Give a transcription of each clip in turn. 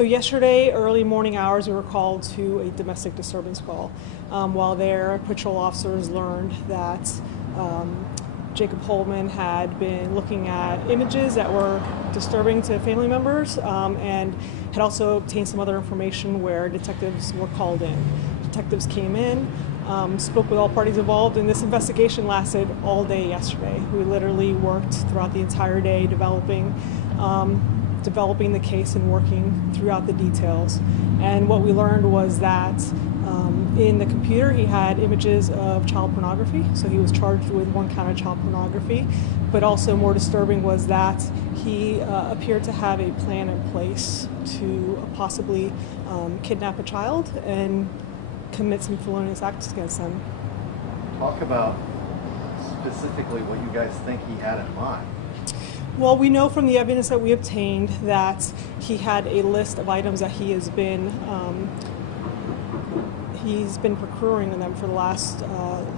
So yesterday, early morning hours, we were called to a domestic disturbance call. While there, patrol officers learned that Jacob Holman had been looking at images that were disturbing to family members and had also obtained some other information where detectives were called in. Detectives came in, spoke with all parties involved, and this investigation lasted all day yesterday. We literally worked throughout the entire day developing the case and working throughout the details. And what we learned was that in the computer he had images of child pornography, so he was charged with 1 count of child pornography. But also more disturbing was that he appeared to have a plan in place to possibly kidnap a child and commit some felonious acts against them. Talk about specifically what you guys think he had in mind. Well, we know from the evidence that we obtained that he had a list of items that he's been procuring them for the last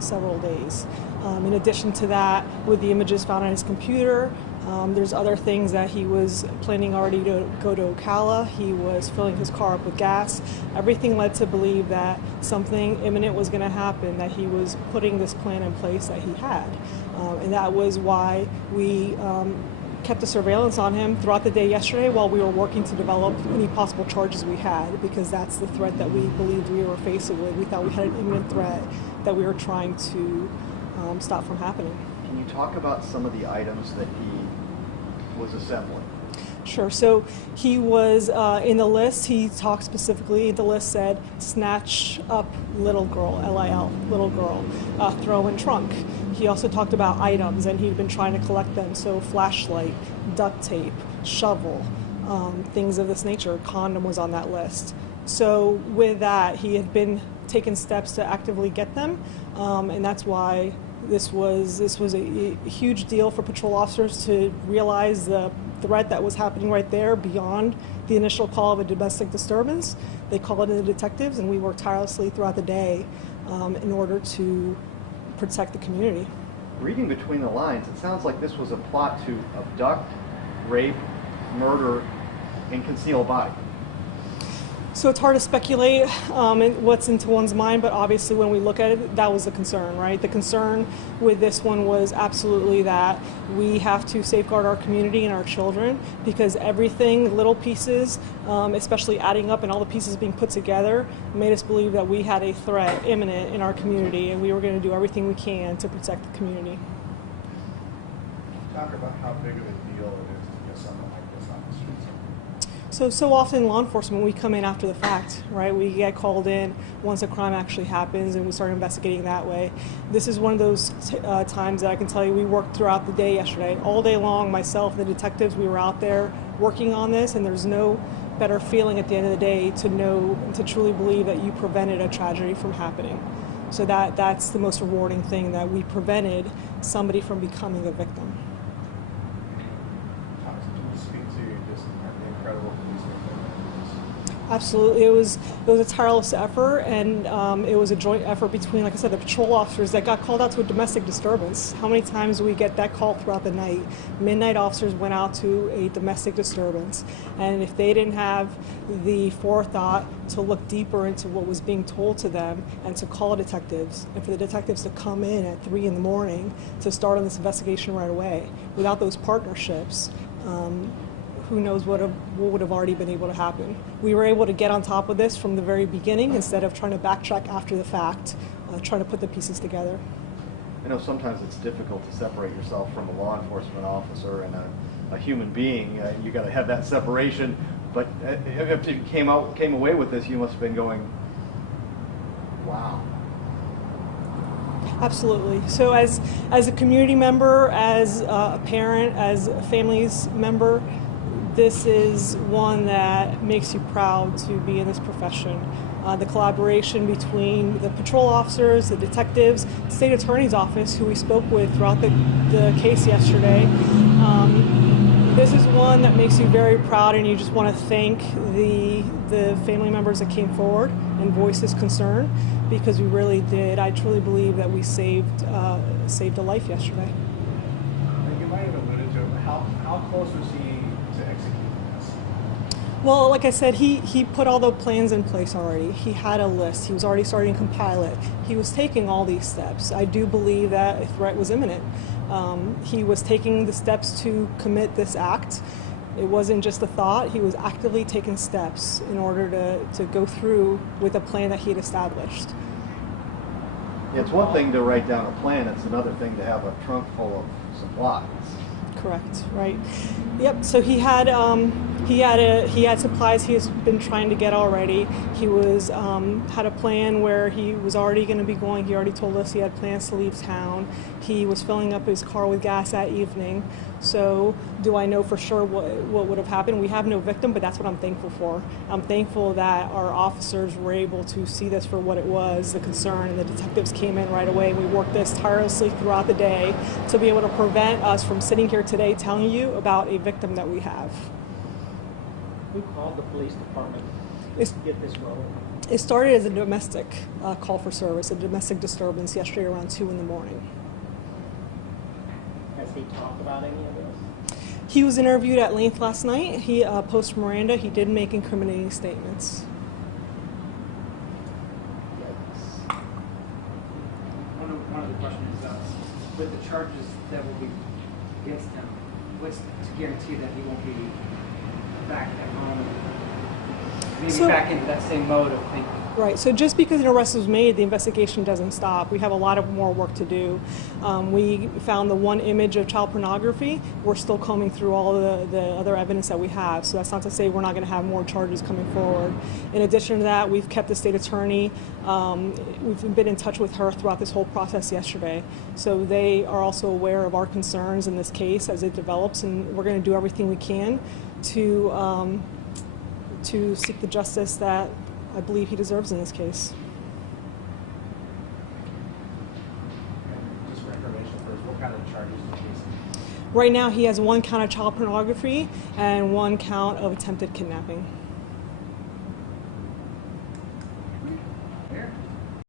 several days. In addition to that, with the images found on his computer, there's other things that he was planning already to go to Ocala. He was filling his car up with gas. Everything led to believe that something imminent was going to happen, that he was putting this plan in place that he had. And that was why we kept the surveillance on him throughout the day yesterday while we were working to develop any possible charges we had, because that's the threat that we believed we were facing with. We thought we had an imminent threat that we were trying to stop from happening. Can you talk about some of the items that he was assembling? Sure. So he was in the list. He talked specifically. The list said "snatch up little girl," LIL, little girl, throw in trunk. He also talked about items, and he'd been trying to collect them. So flashlight, duct tape, shovel, things of this nature. Condom was on that list. So with that, he had been taking steps to actively get them, and that's why this was a huge deal for patrol officers to realize the threat that was happening right there beyond the initial call of a domestic disturbance. They called in the detectives, and we worked tirelessly throughout the day in order to protect the community. Reading between the lines, it sounds like this was a plot to abduct, rape, murder, and conceal a body. So it's hard to speculate what's into one's mind, but obviously when we look at it, that was the concern, right? The concern with this one was absolutely that we have to safeguard our community and our children, because everything, little pieces, especially adding up and all the pieces being put together, made us believe that we had a threat imminent in our community, and we were going to do everything we can to protect the community. Talk about how big of a deal it is to get someone like this on the streets. So often in law enforcement, we come in after the fact, right? We get called in once a crime actually happens, and we start investigating that way. This is one of those times that I can tell you we worked throughout the day yesterday. All day long, myself and the detectives, we were out there working on this, and there's no better feeling at the end of the day to know, to truly believe that you prevented a tragedy from happening. So that's the most rewarding thing, that we prevented somebody from becoming a victim. Absolutely, it was a tireless effort, and it was a joint effort between, like I said, the patrol officers that got called out to a domestic disturbance. How many times do we get that call throughout the night? Midnight officers went out to a domestic disturbance, and if they didn't have the forethought to look deeper into what was being told to them and to call detectives, and for the detectives to come in at 3 in the morning to start on this investigation right away, without those partnerships, who knows what would have already been able to happen. We were able to get on top of this from the very beginning instead of trying to backtrack after the fact, trying to put the pieces together. I know sometimes it's difficult to separate yourself from a law enforcement officer and a human being. You got to have that separation. But if you came away with this, you must have been going, wow. Absolutely. So as a community member, as a parent, as a family's member, this is one that makes you proud to be in this profession. The collaboration between the patrol officers, the detectives, the state attorney's office, who we spoke with throughout the case yesterday. This is one that makes you very proud, and you just want to thank the family members that came forward and voiced this concern, because we really did. I truly believe that we saved a life yesterday. You might have alluded to it, but how close was he to executing this? Well, like I said, he put all the plans in place already. He had a list. He was already starting to compile it. He was taking all these steps. I do believe that a threat was imminent. He was taking the steps to commit this act. It wasn't just a thought. He was actively taking steps in order to go through with a plan that he had established. Yeah, it's one thing to write down a plan, it's another thing to have a trunk full of supplies. Correct. Right. Yep. So he had supplies he has been trying to get already. He was had a plan where he was already going to be going. He already told us he had plans to leave town. He was filling up his car with gas that evening. So do I know for sure what would have happened? We have no victim, but that's what I'm thankful for. I'm thankful that our officers were able to see this for what it was, the concern, and the detectives came in right away. We worked this tirelessly throughout the day to be able to prevent us from sitting here today telling you about a victim that we have. Who called the police department to get this rolling? It started as a domestic call for service, a domestic disturbance yesterday around 2 in the morning. Has he talked about any of this? He was interviewed at length last night. He post Miranda. He did make incriminating statements. One other question is, with the charges that will be against him, what's to guarantee that he won't be back at home, maybe back into that same mode of thinking? Right. So just because an arrest was made, the investigation doesn't stop. We have a lot of more work to do. We found the one image of child pornography. We're still combing through all the other evidence that we have. So that's not to say we're not going to have more charges coming forward. In addition to that, we've kept the state attorney. We've been in touch with her throughout this whole process yesterday. So they are also aware of our concerns in this case as it develops, and we're going to do everything we can to seek the justice that I believe he deserves in this case. Just for information first, what kind of charges do you face? Right now he has 1 count of child pornography and 1 count of attempted kidnapping.